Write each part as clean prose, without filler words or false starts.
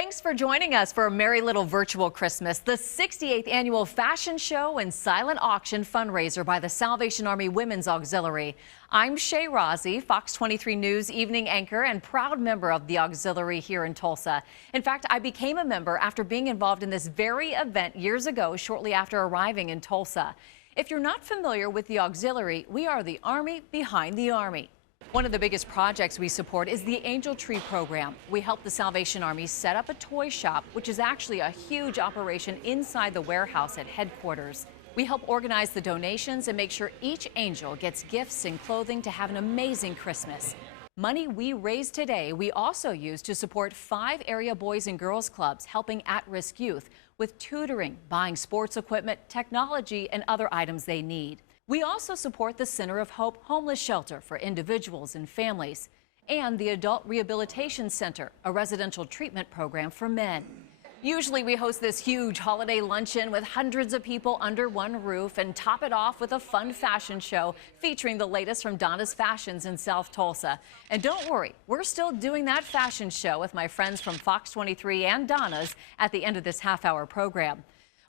Thanks for joining us for a Merry Little Virtual Christmas, the 68th annual fashion show and silent auction fundraiser by the Salvation Army Women's Auxiliary. I'm Shay Rozzi, Fox 23 News evening anchor and proud member of the auxiliary here in Tulsa. In fact, I became a member after being involved in this very event years ago, shortly after arriving in Tulsa. If you're not familiar with the auxiliary, we are the Army behind the Army. One of the biggest projects we support is the Angel Tree program. We help the Salvation Army set up a toy shop, which is actually a huge operation inside the warehouse at headquarters. We help organize the donations and make sure each angel gets gifts and clothing to have an amazing Christmas. Money we raise today, we also use to support 5 area boys and girls clubs helping at-risk youth with tutoring, buying sports equipment, technology, and other items they need. We also support the Center of Hope Homeless Shelter for individuals and families, and the Adult Rehabilitation Center, a residential treatment program for men. Usually we host this huge holiday luncheon with hundreds of people under one roof and top it off with a fun fashion show featuring the latest from Donna's Fashions in South Tulsa. And don't worry, we're still doing that fashion show with my friends from Fox 23 and Donna's at the end of this half-hour program.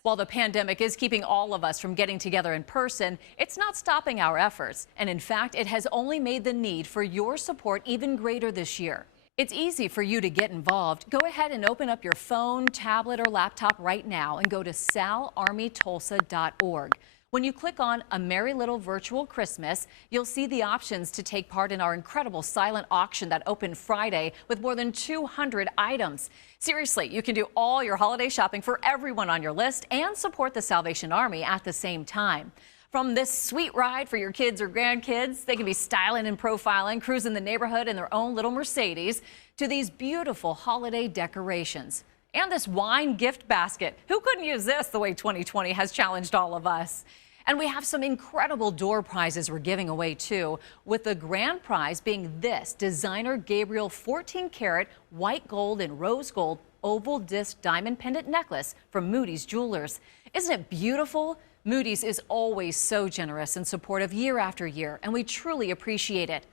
While the pandemic is keeping all of us from getting together in person, it's not stopping our efforts. And in fact, it has only made the need for your support even greater this year. It's easy for you to get involved. Go ahead and open up your phone, tablet, or laptop right now and go to salarmytulsa.org. When you click on A Merry Little Virtual Christmas, you'll see the options to take part in our incredible silent auction that opened Friday with more than 200 items. Seriously, you can do all your holiday shopping for everyone on your list and support the Salvation Army at the same time. From this sweet ride for your kids or grandkids, they can be styling and profiling, cruising the neighborhood in their own little Mercedes, to these beautiful holiday decorations. And this wine gift basket. Who couldn't use this the way 2020 has challenged all of us? And we have some incredible door prizes we're giving away too, with the grand prize being this designer Gabriel 14-karat white gold and rose gold oval disc diamond pendant necklace from Moody's Jewelers. Isn't it beautiful? Moody's is always so generous and supportive year after year, and we truly appreciate it.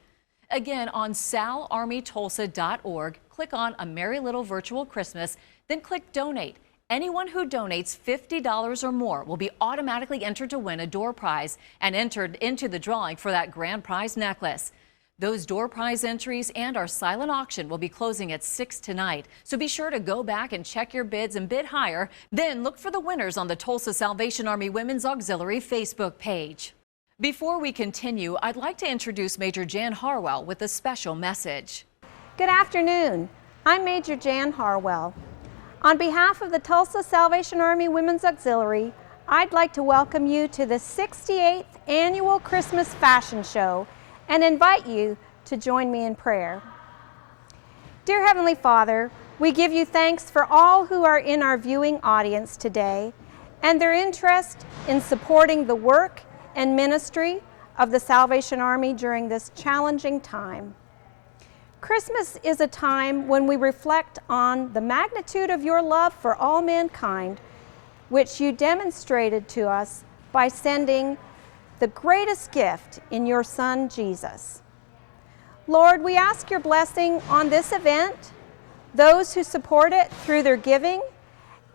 Again, on salarmytulsa.org, click on A Merry Little Virtual Christmas, then click Donate. Anyone who donates $50 or more will be automatically entered to win a door prize and entered into the drawing for that grand prize necklace. Those door prize entries and our silent auction will be closing at 6 tonight. So be sure to go back and check your bids and bid higher. Then look for the winners on the Tulsa Salvation Army Women's Auxiliary Facebook page. Before we continue, I'd like to introduce Major Jan Harwell with a special message. Good afternoon. I'm Major Jan Harwell. On behalf of the Tulsa Salvation Army Women's Auxiliary, I'd like to welcome you to the 68th Annual Christmas Fashion Show and invite you to join me in prayer. Dear Heavenly Father, we give you thanks for all who are in our viewing audience today and their interest in supporting the work and ministry of the Salvation Army during this challenging time. Christmas is a time when we reflect on the magnitude of your love for all mankind, which you demonstrated to us by sending the greatest gift in your Son, Jesus. Lord, we ask your blessing on this event, those who support it through their giving,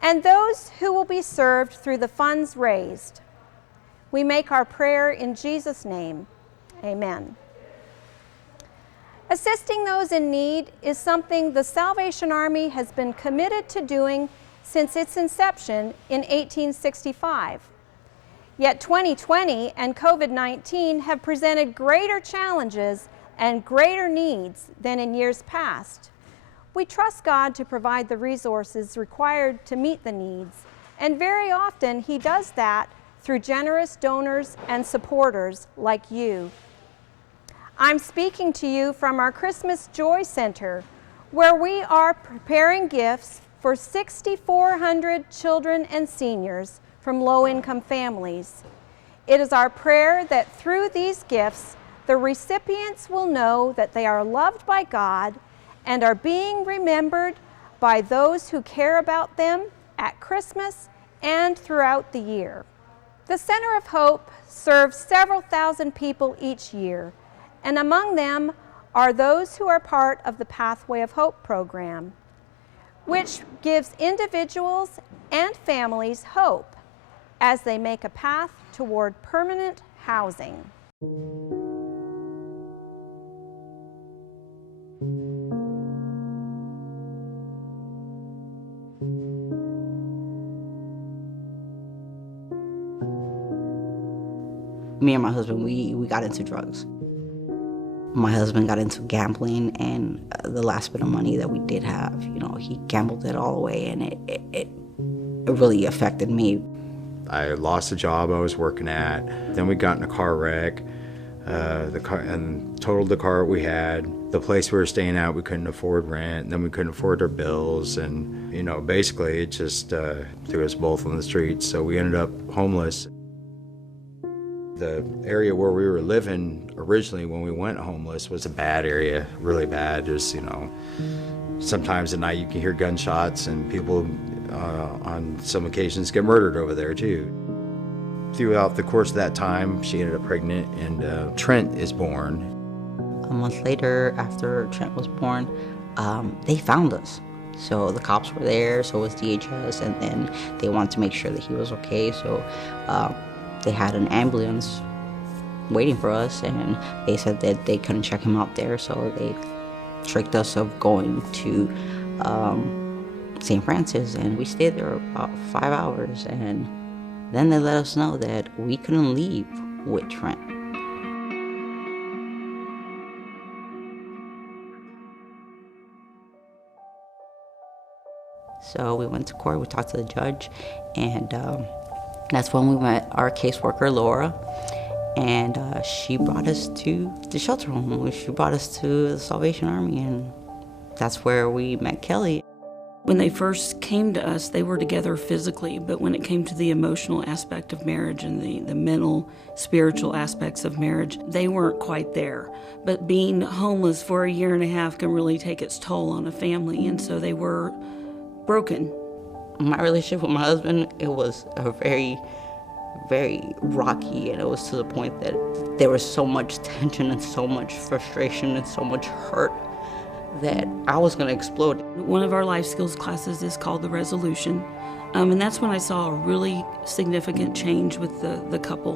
and those who will be served through the funds raised. We make our prayer in Jesus' name. Amen. Assisting those in need is something the Salvation Army has been committed to doing since its inception in 1865. Yet 2020 and COVID-19 have presented greater challenges and greater needs than in years past. We trust God to provide the resources required to meet the needs, and very often He does that through generous donors and supporters like you. I'm speaking to you from our Christmas Joy Center, where we are preparing gifts for 6,400 children and seniors from low-income families. It is our prayer that through these gifts, the recipients will know that they are loved by God and are being remembered by those who care about them at Christmas and throughout the year. The Center of Hope serves several thousand people each year, and among them are those who are part of the Pathway of Hope program. which gives individuals and families hope as they make a path toward permanent housing. Me and my husband, we got into drugs. My husband got into gambling, and the last bit of money that we did have, he gambled it all away, and it really affected me. I lost the job I was working at. Then we got in a car wreck, and totaled the car we had. The place we were staying at, we couldn't afford rent. Then we couldn't afford our bills, and basically it just threw us both on the streets. So we ended up homeless. The area where we were living originally when we went homeless was a bad area, really bad. Just, sometimes at night you can hear gunshots, and people on some occasions get murdered over there too. Throughout the course of that time, she ended up pregnant, and Trent is born. A month later, after Trent was born, they found us. So the cops were there, so was DHS, and then they wanted to make sure that he was okay. So they had an ambulance waiting for us, and they said that they couldn't check him out there, so they tricked us of going to St. Francis, and we stayed there about 5 hours, and then they let us know that we couldn't leave with Trent. So we went to court, we talked to the judge, and that's when we met our caseworker, Laura, and she brought us to the shelter home. She brought us to the Salvation Army, and that's where we met Kelly. When they first came to us, they were together physically, but when it came to the emotional aspect of marriage and the mental, spiritual aspects of marriage, they weren't quite there. But being homeless for a year and a half can really take its toll on a family, and so they were broken. My relationship with my husband, it was a very, very rocky, and it was to the point that there was so much tension and so much frustration and so much hurt that I was going to explode. One of our life skills classes is called the Resolution, and that's when I saw a really significant change with the couple,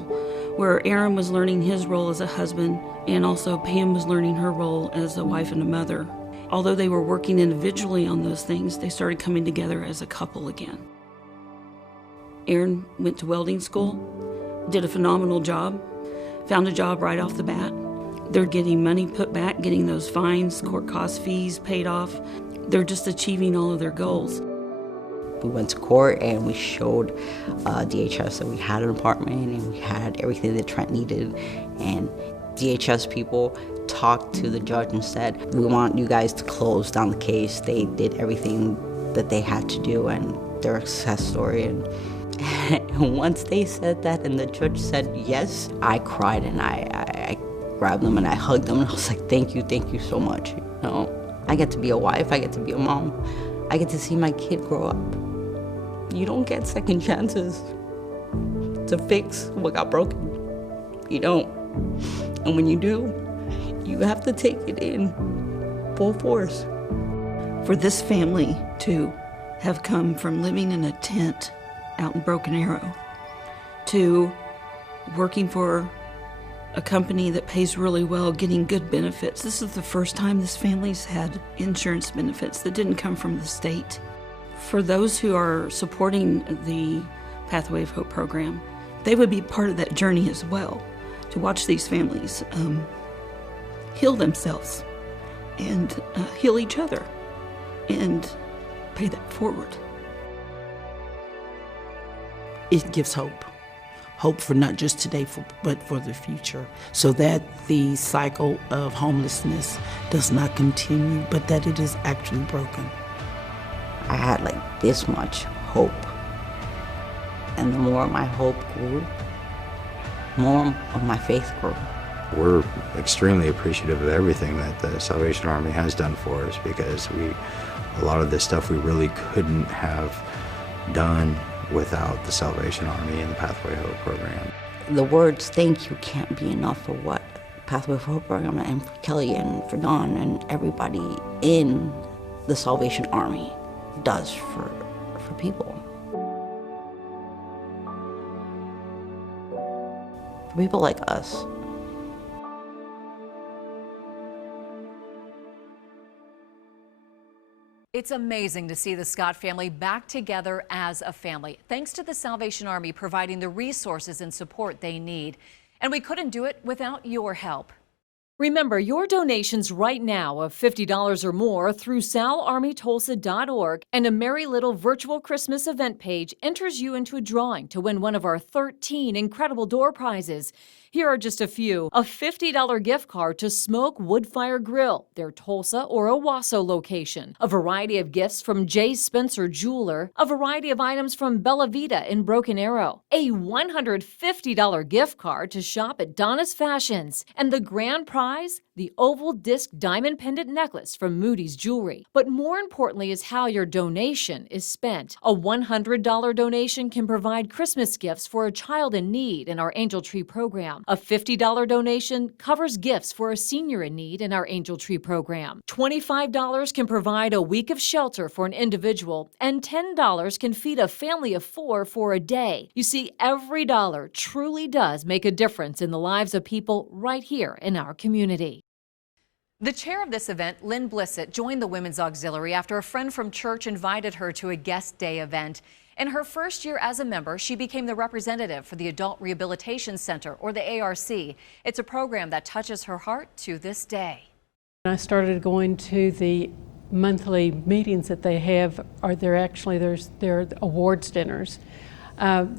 where Aaron was learning his role as a husband, and also Pam was learning her role as a wife and a mother. Although they were working individually on those things, they started coming together as a couple again. Aaron went to welding school, did a phenomenal job, found a job right off the bat. They're getting money put back, getting those fines, court cost fees paid off. They're just achieving all of their goals. We went to court and we showed DHS that we had an apartment and we had everything that Trent needed. And DHS people talked to the judge and said, we want you guys to close down the case. They did everything that they had to do, and they're a success story. And once they said that and the judge said yes, I cried, and I grabbed them and I hugged them, and I was like, thank you so much. I get to be a wife, I get to be a mom, I get to see my kid grow up. You don't get second chances to fix what got broken. You don't. And when you do, you have to take it in full force. For this family to have come from living in a tent out in Broken Arrow to working for a company that pays really well, getting good benefits. This is the first time this family's had insurance benefits that didn't come from the state. For those who are supporting the Pathway of Hope program, they would be part of that journey as well, to watch these families heal themselves and heal each other and pay that forward. It gives hope. Hope for not just today, but for the future, so that the cycle of homelessness does not continue, but that it is actually broken. I had like this much hope. And the more my hope grew, more of my faith grew. We're extremely appreciative of everything that the Salvation Army has done for us, because a lot of this stuff we really couldn't have done without the Salvation Army and the Pathway of Hope program. The words thank you can't be enough for what Pathway of Hope program and for Kelly and for Dawn and everybody in the Salvation Army does for people. For people like us. It's amazing to see the Scott family back together as a family, thanks to the Salvation Army providing the resources and support they need. And we couldn't do it without your help. Remember, your donations right now of $50 or more through salarmytulsa.org and a Merry Little virtual Christmas event page enters you into a drawing to win one of our 13 incredible door prizes. Here are just a few. A $50 gift card to Smoke Woodfire Grill, their Tulsa or Owasso location. A variety of gifts from J. Spencer Jeweler. A variety of items from Bella Vita in Broken Arrow. A $150 gift card to shop at Donna's Fashions. And the grand prize, the oval disc diamond pendant necklace from Moody's Jewelry. But more importantly is how your donation is spent. A $100 donation can provide Christmas gifts for a child in need in our Angel Tree program. A $50 donation covers gifts for a senior in need in our Angel Tree program. $25 can provide a week of shelter for an individual, and $10 can feed a family of 4 for a day. You see, every dollar truly does make a difference in the lives of people right here in our community. The chair of this event, Lynn Blissett, joined the Women's Auxiliary after a friend from church invited her to a guest day event. In her first year as a member, she became the representative for the Adult Rehabilitation Center, or the ARC. It's a program that touches her heart to this day. I started going to the monthly meetings that they have, or they're awards dinners.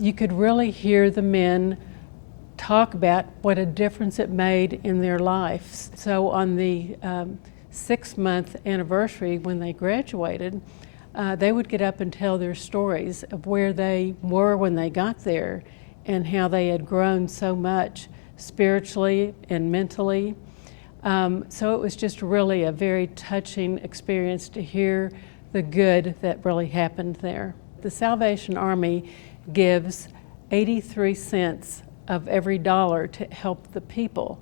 You could really hear the men talk about what a difference it made in their lives. So on the 6-month anniversary when they graduated, they would get up and tell their stories of where they were when they got there and how they had grown so much spiritually and mentally. So it was just really a very touching experience to hear the good that really happened there. The Salvation Army gives 83 cents of every dollar to help the people.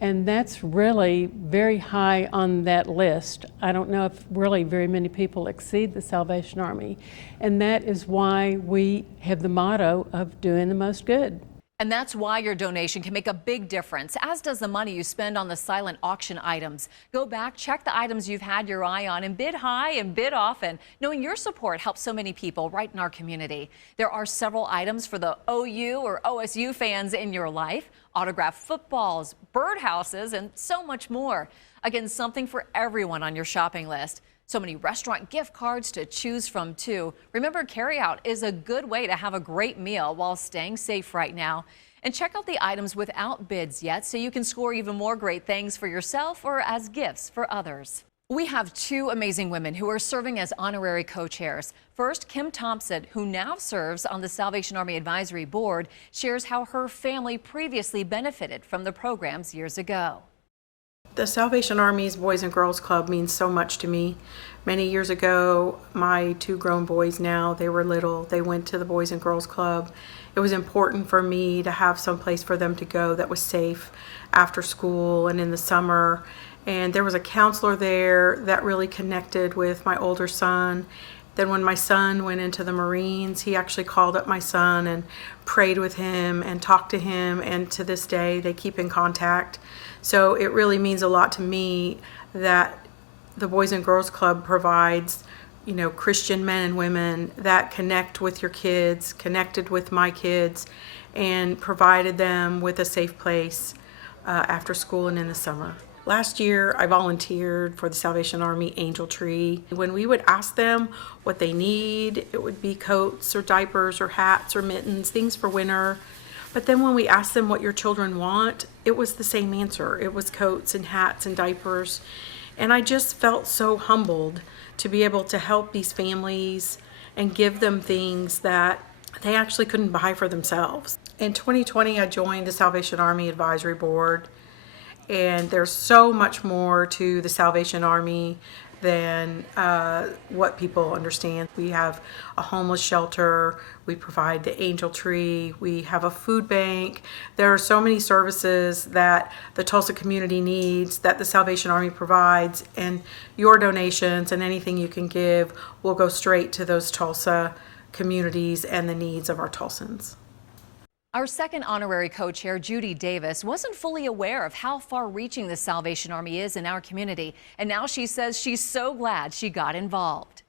And that's really very high on that list. I don't know if really very many people exceed the Salvation Army. And that is why we have the motto of doing the most good. And that's why your donation can make a big difference, as does the money you spend on the silent auction items. Go back, check the items you've had your eye on, and bid high and bid often. Knowing your support helps so many people right in our community. There are several items for the OU or OSU fans in your life. Autographed footballs, birdhouses, and so much more. Again, something for everyone on your shopping list. So many restaurant gift cards to choose from, too. Remember, carryout is a good way to have a great meal while staying safe right now. And check out the items without bids yet so you can score even more great things for yourself or as gifts for others. We have 2 amazing women who are serving as honorary co-chairs. First, Kim Thompson, who now serves on the Salvation Army Advisory Board, shares how her family previously benefited from the programs years ago. The Salvation Army's Boys and Girls Club means so much to me. Many years ago, my 2 grown boys now, they were little, they went to the Boys and Girls Club. It was important for me to have some place for them to go that was safe after school and in the summer. And there was a counselor there that really connected with my older son. Then when my son went into the Marines, he actually called up my son and prayed with him and talked to him, and to this day they keep in contact. So it really means a lot to me that the Boys and Girls Club provides, Christian men and women that connect with your kids, connected with my kids, and provided them with a safe place after school and in the summer. Last year, I volunteered for the Salvation Army Angel Tree. When we would ask them what they need, it would be coats or diapers or hats or mittens, things for winter. But then when we asked them what your children want, it was the same answer. It was coats and hats and diapers. And I just felt so humbled to be able to help these families and give them things that they actually couldn't buy for themselves. In 2020, I joined the Salvation Army Advisory Board. And there's so much more to the Salvation Army than what people understand. We have a homeless shelter, we provide the Angel Tree, we have a food bank. There are so many services that the Tulsa community needs that the Salvation Army provides, and your donations and anything you can give will go straight to those Tulsa communities and the needs of our Tulsans. Our second honorary co-chair, Judy Davis, wasn't fully aware of how far-reaching the Salvation Army is in our community, and now she says she's so glad she got involved.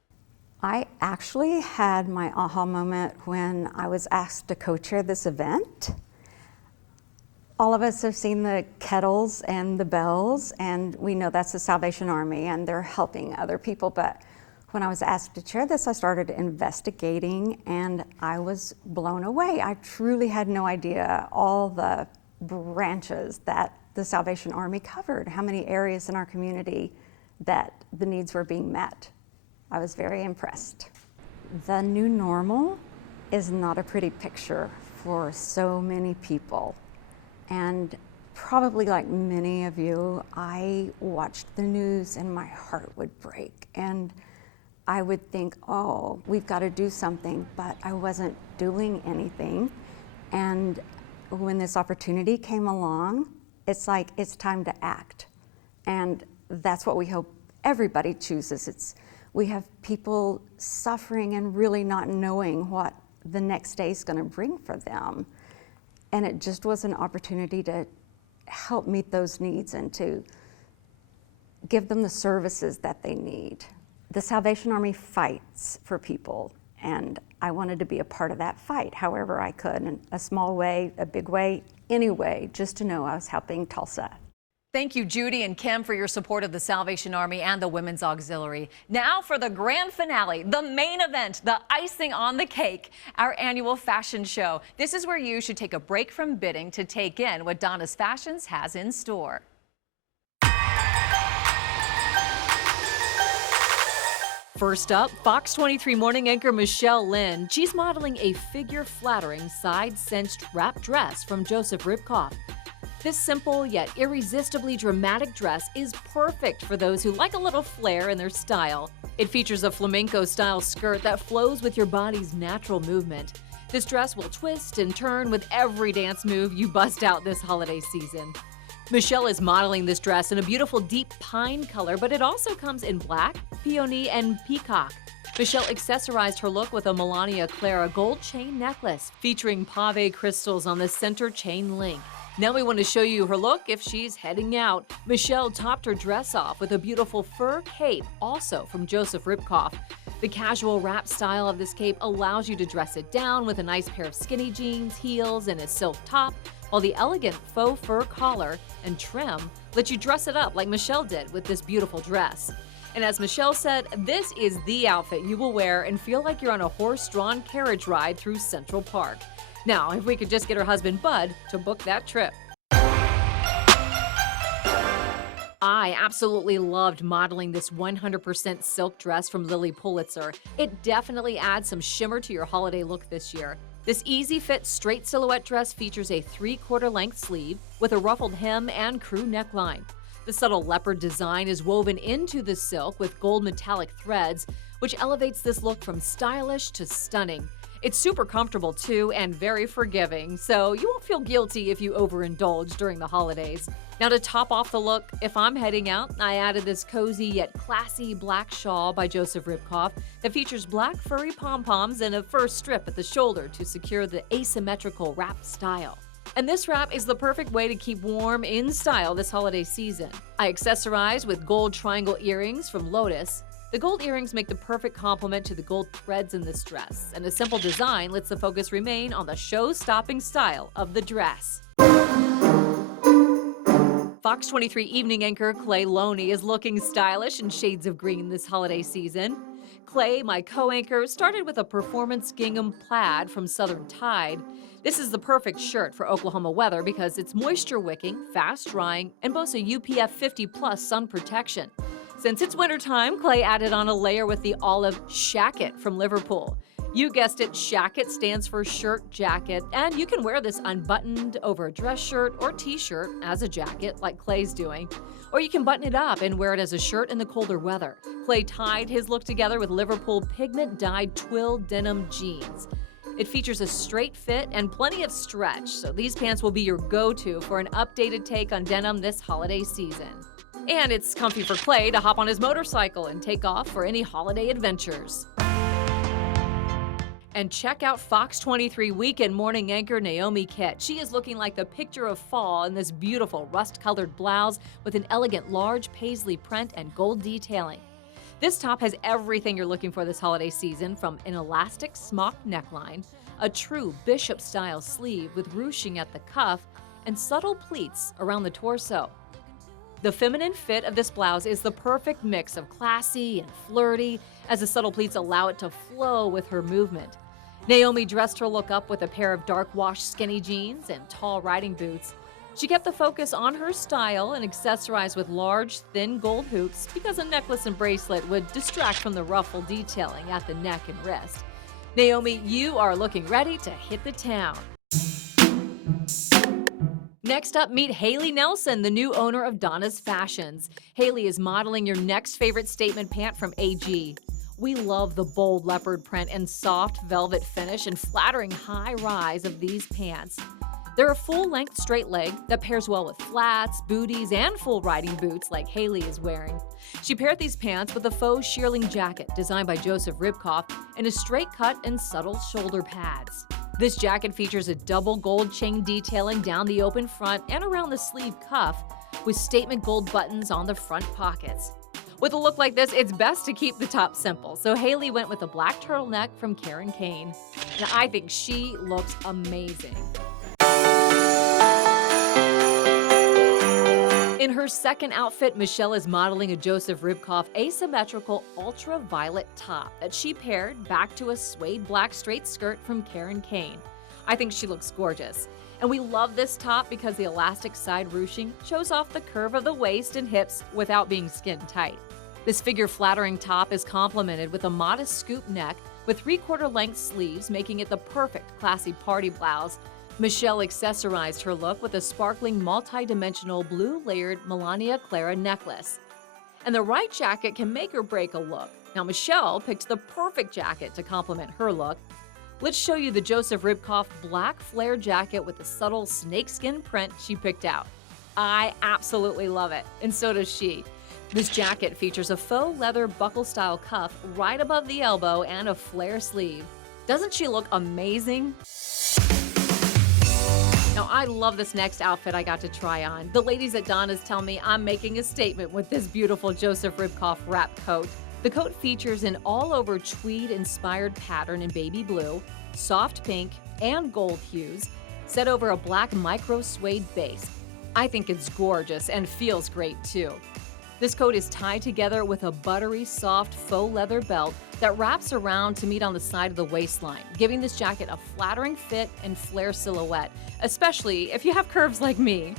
I actually had my aha moment when I was asked to co-chair this event. All of us have seen the kettles and the bells, and we know that's the Salvation Army, and they're helping other people, but when I was asked to chair this, I started investigating and I was blown away. I truly had no idea all the branches that the Salvation Army covered, how many areas in our community that the needs were being met. I was very impressed. The new normal is not a pretty picture for so many people. And probably like many of you, I watched the news and my heart would break. And I would think, oh, we've got to do something, but I wasn't doing anything. And when this opportunity came along, it's like, it's time to act. And that's what we hope everybody chooses. We have people suffering and really not knowing what the next day is going to bring for them. And it just was an opportunity to help meet those needs and to give them the services that they need. The Salvation Army fights for people, and I wanted to be a part of that fight however I could, in a small way, a big way, any way, just to know I was helping Tulsa. Thank you, Judy and Kim, for your support of the Salvation Army and the Women's Auxiliary. Now for the grand finale, the main event, the icing on the cake, our annual fashion show. This is where you should take a break from bidding to take in what Donna's Fashions has in store. First up, Fox 23 morning anchor Michelle Lynn. She's modeling a figure-flattering side-cinched wrap dress from Joseph Ribkoff. This simple yet irresistibly dramatic dress is perfect for those who like a little flair in their style. It features a flamenco-style skirt that flows with your body's natural movement. This dress will twist and turn with every dance move you bust out this holiday season. Michelle is modeling this dress in a beautiful deep pine color, but it also comes in black, peony, and peacock. Michelle accessorized her look with a Melania Clara gold chain necklace featuring pave crystals on the center chain link. Now we want to show you her look if she's heading out. Michelle topped her dress off with a beautiful fur cape, also from Joseph Ribkoff. The casual wrap style of this cape allows you to dress it down with a nice pair of skinny jeans, heels, and a silk top, while the elegant faux fur collar and trim let you dress it up like Michelle did with this beautiful dress. And as Michelle said, this is the outfit you will wear and feel like you're on a horse-drawn carriage ride through Central Park. Now, if we could just get her husband Bud to book that trip. I absolutely loved modeling this 100% silk dress from Lily Pulitzer. It definitely adds some shimmer to your holiday look this year. This easy-fit straight silhouette dress features a 3/4 length sleeve with a ruffled hem and crew neckline. The subtle leopard design is woven into the silk with gold metallic threads, which elevates this look from stylish to stunning. It's super comfortable too and very forgiving, so you won't feel guilty if you overindulge during the holidays. Now to top off the look, if I'm heading out, I added this cozy yet classy black shawl by Joseph Ribkoff that features black furry pom-poms and a fur strip at the shoulder to secure the asymmetrical wrap style. And this wrap is the perfect way to keep warm in style this holiday season. I accessorized with gold triangle earrings from Lotus. The gold earrings make the perfect complement to the gold threads in this dress, and a simple design lets the focus remain on the show-stopping style of the dress. Fox 23 evening anchor Clay Loney is looking stylish in shades of green this holiday season. Clay, my co-anchor, started with a performance gingham plaid from Southern Tide. This is the perfect shirt for Oklahoma weather because it's moisture-wicking, fast-drying, and boasts a UPF 50+ sun protection. Since it's wintertime, Clay added on a layer with the olive shacket from Liverpool. You guessed it, shacket stands for shirt jacket, and you can wear this unbuttoned over a dress shirt or t-shirt as a jacket like Clay's doing, or you can button it up and wear it as a shirt in the colder weather. Clay tied his look together with Liverpool pigment-dyed twill denim jeans. It features a straight fit and plenty of stretch, so these pants will be your go-to for an updated take on denim this holiday season. And it's comfy for Clay to hop on his motorcycle and take off for any holiday adventures. And check out Fox 23 weekend morning anchor Naomi Kitt. She is looking like the picture of fall in this beautiful rust-colored blouse with an elegant large paisley print and gold detailing. This top has everything you're looking for this holiday season, from an elastic smock neckline, a true bishop-style sleeve with ruching at the cuff, and subtle pleats around the torso. The feminine fit of this blouse is the perfect mix of classy and flirty, as the subtle pleats allow it to flow with her movement. Naomi dressed her look up with a pair of dark wash skinny jeans and tall riding boots. She kept the focus on her style and accessorized with large, thin gold hoops because a necklace and bracelet would distract from the ruffle detailing at the neck and wrist. Naomi, you are looking ready to hit the town. Next up, meet Haley Nelson, the new owner of Donna's Fashions. Haley is modeling your next favorite statement pant from AG. We love the bold leopard print and soft velvet finish and flattering high rise of these pants. They're a full-length straight leg that pairs well with flats, booties, and full riding boots like Haley is wearing. She paired these pants with a faux shearling jacket designed by Joseph Ribkoff and a straight cut and subtle shoulder pads. This jacket features a double gold chain detailing down the open front and around the sleeve cuff with statement gold buttons on the front pockets. With a look like this, it's best to keep the top simple, so Haley went with a black turtleneck from Karen Kane. And I think she looks amazing. In her second outfit, Michelle is modeling a Joseph Ribkoff asymmetrical ultraviolet top that she paired back to a suede black straight skirt from Karen Kane. I think she looks gorgeous. And we love this top because the elastic side ruching shows off the curve of the waist and hips without being skin tight. This figure-flattering top is complemented with a modest scoop neck with 3/4 length sleeves, making it the perfect classy party blouse. Michelle accessorized her look with a sparkling multi-dimensional blue layered Melania Clara necklace. And the right jacket can make or break a look. Now Michelle picked the perfect jacket to complement her look. Let's show you the Joseph Ribkoff black flare jacket with the subtle snakeskin print she picked out. I absolutely love it, and so does she. This jacket features a faux leather buckle-style cuff right above the elbow and a flare sleeve. Doesn't she look amazing? Now, I love this next outfit I got to try on. The ladies at Donna's tell me I'm making a statement with this beautiful Joseph Ribkoff wrap coat. The coat features an all-over tweed-inspired pattern in baby blue, soft pink, and gold hues, set over a black micro suede base. I think it's gorgeous and feels great too. This coat is tied together with a buttery, soft faux leather belt that wraps around to meet on the side of the waistline, giving this jacket a flattering fit and flare silhouette, especially if you have curves like me.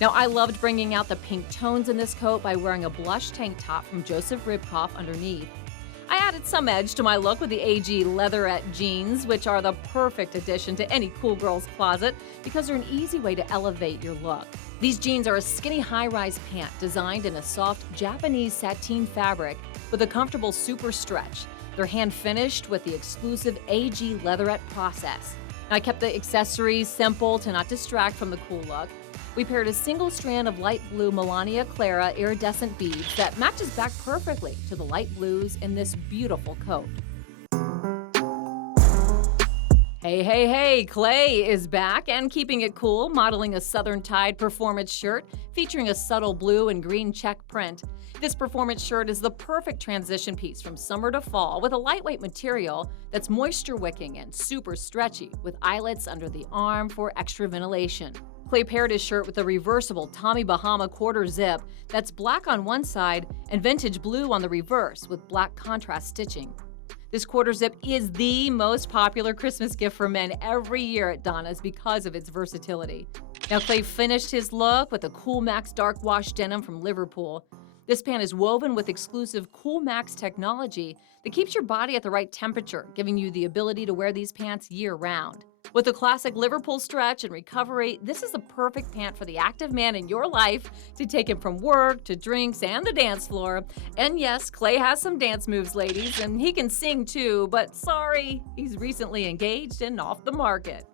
Now, I loved bringing out the pink tones in this coat by wearing a blush tank top from Joseph Ribkoff underneath. I added some edge to my look with the AG leatherette jeans, which are the perfect addition to any cool girl's closet because they're an easy way to elevate your look. These jeans are a skinny high-rise pant designed in a soft Japanese sateen fabric with a comfortable super stretch. They're hand-finished with the exclusive AG leatherette process. Now, I kept the accessories simple to not distract from the cool look. We paired a single strand of light blue Melania Clara iridescent beads that matches back perfectly to the light blues in this beautiful coat. Hey, Clay is back and keeping it cool, modeling a Southern Tide performance shirt featuring a subtle blue and green check print. This performance shirt is the perfect transition piece from summer to fall with a lightweight material that's moisture wicking and super stretchy with eyelets under the arm for extra ventilation. Clay paired his shirt with a reversible Tommy Bahama quarter zip that's black on one side and vintage blue on the reverse with black contrast stitching. This quarter zip is the most popular Christmas gift for men every year at Donna's because of its versatility. Now, Clay finished his look with a Cool Max dark wash denim from Liverpool. This pant is woven with exclusive CoolMax technology that keeps your body at the right temperature, giving you the ability to wear these pants year-round. With the classic Liverpool stretch and recovery, this is the perfect pant for the active man in your life to take him from work to drinks and the dance floor. And yes, Clay has some dance moves, ladies, and he can sing too, but sorry, he's recently engaged and off the market.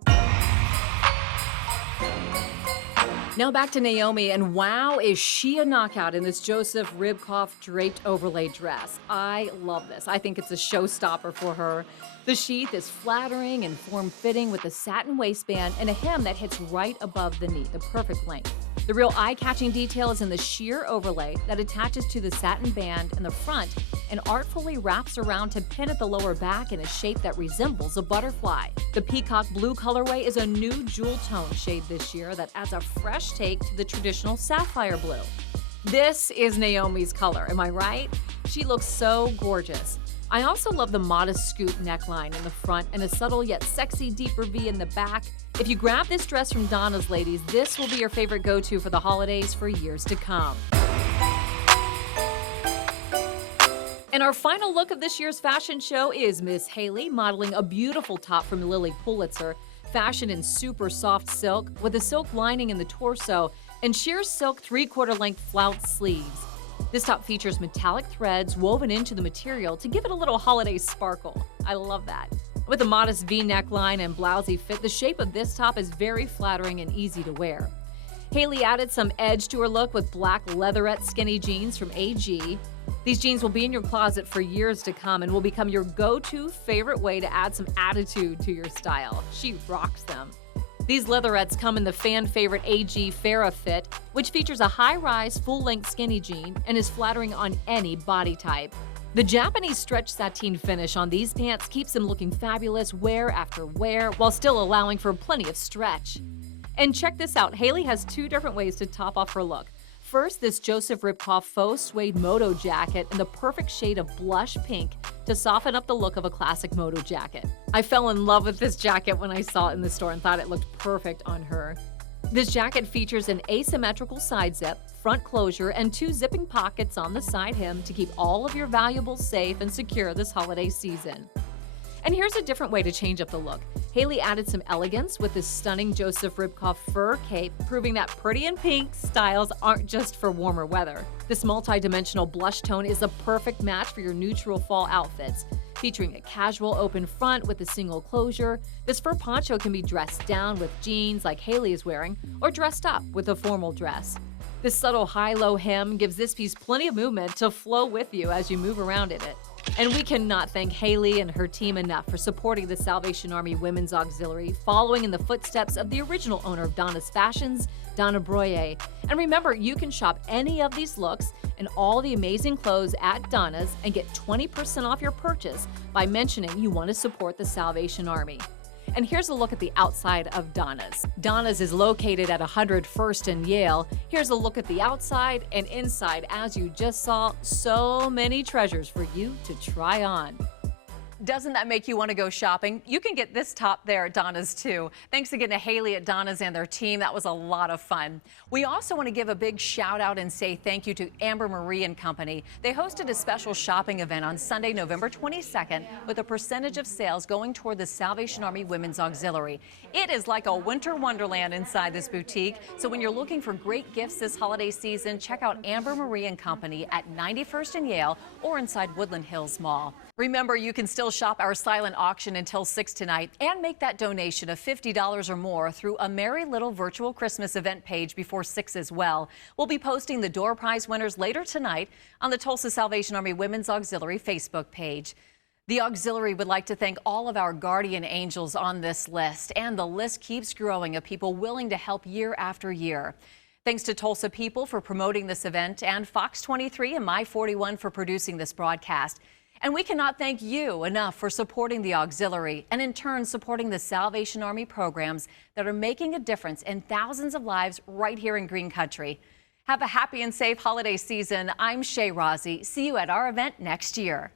Now back to Naomi, and wow, is she a knockout in this Joseph Ribkoff draped overlay dress. I love this. I think it's a showstopper for her. The sheath is flattering and form-fitting with a satin waistband and a hem that hits right above the knee, the perfect length. The real eye-catching detail is in the sheer overlay that attaches to the satin band in the front and artfully wraps around to pin at the lower back in a shape that resembles a butterfly. The peacock blue colorway is a new jewel tone shade this year that adds a fresh take to the traditional sapphire blue. This is Naomi's color, am I right? She looks so gorgeous. I also love the modest scoop neckline in the front and a subtle yet sexy deeper V in the back. If you grab this dress from Donna's, ladies, this will be your favorite go-to for the holidays for years to come. And our final look of this year's fashion show is Miss Haley modeling a beautiful top from Lily Pulitzer, fashioned in super soft silk with a silk lining in the torso and sheer silk 3/4 length flounce sleeves. This top features metallic threads woven into the material to give it a little holiday sparkle. I love that. With a modest V neckline and blousey fit, the shape of this top is very flattering and easy to wear. Haley added some edge to her look with black leatherette skinny jeans from AG. These jeans will be in your closet for years to come and will become your go-to favorite way to add some attitude to your style. She rocks them. These leatherettes come in the fan favorite AG Farrah fit, which features a high-rise, full-length skinny jean and is flattering on any body type. The Japanese stretch sateen finish on these pants keeps them looking fabulous wear after wear while still allowing for plenty of stretch. And check this out, Haley has two different ways to top off her look. First, this Joseph Ribkoff faux suede moto jacket in the perfect shade of blush pink to soften up the look of a classic moto jacket. I fell in love with this jacket when I saw it in the store and thought it looked perfect on her. This jacket features an asymmetrical side zip, front closure, and 2 zipping pockets on the side hem to keep all of your valuables safe and secure this holiday season. And here's a different way to change up the look. Haley added some elegance with this stunning Joseph Ribkoff fur cape, proving that pretty and pink styles aren't just for warmer weather. This multi-dimensional blush tone is a perfect match for your neutral fall outfits. Featuring a casual open front with a single closure, this fur poncho can be dressed down with jeans like Haley is wearing, or dressed up with a formal dress. This subtle high-low hem gives this piece plenty of movement to flow with you as you move around in it. And we cannot thank Haley and her team enough for supporting the Salvation Army Women's Auxiliary, following in the footsteps of the original owner of Donna's Fashions, Donna Broyer. And remember, you can shop any of these looks and all the amazing clothes at Donna's and get 20% off your purchase by mentioning you want to support the Salvation Army. And here's a look at the outside of Donna's. Donna's is located at 100 First and Yale. Here's a look at the outside and inside. As you just saw, so many treasures for you to try on. Doesn't that make you want to go shopping? You can get this top there at Donna's too. Thanks again to Haley at Donna's and their team. That was a lot of fun. We also want to give a big shout out and say thank you to Amber Marie and Company. They hosted a special shopping event on Sunday, November 22nd, with a percentage of sales going toward the Salvation Army Women's Auxiliary. It is like a winter wonderland inside this boutique. So when you're looking for great gifts this holiday season, check out Amber Marie and Company at 91st and Yale or inside Woodland Hills Mall. Remember, you can still shop our silent auction until 6 tonight and make that donation of $50 or more through a Merry Little virtual Christmas event page before 6 as well. We'll be posting the door prize winners later tonight on the Tulsa Salvation Army Women's Auxiliary Facebook page. The Auxiliary would like to thank all of our guardian angels on this list, and the list keeps growing of people willing to help year after year. Thanks to Tulsa People for promoting this event and Fox 23 and My 41 for producing this broadcast. And we cannot thank you enough for supporting the Auxiliary and in turn supporting the Salvation Army programs that are making a difference in thousands of lives right here in Green Country. Have a happy and safe holiday season. I'm Shay Rozzi. See you at our event next year.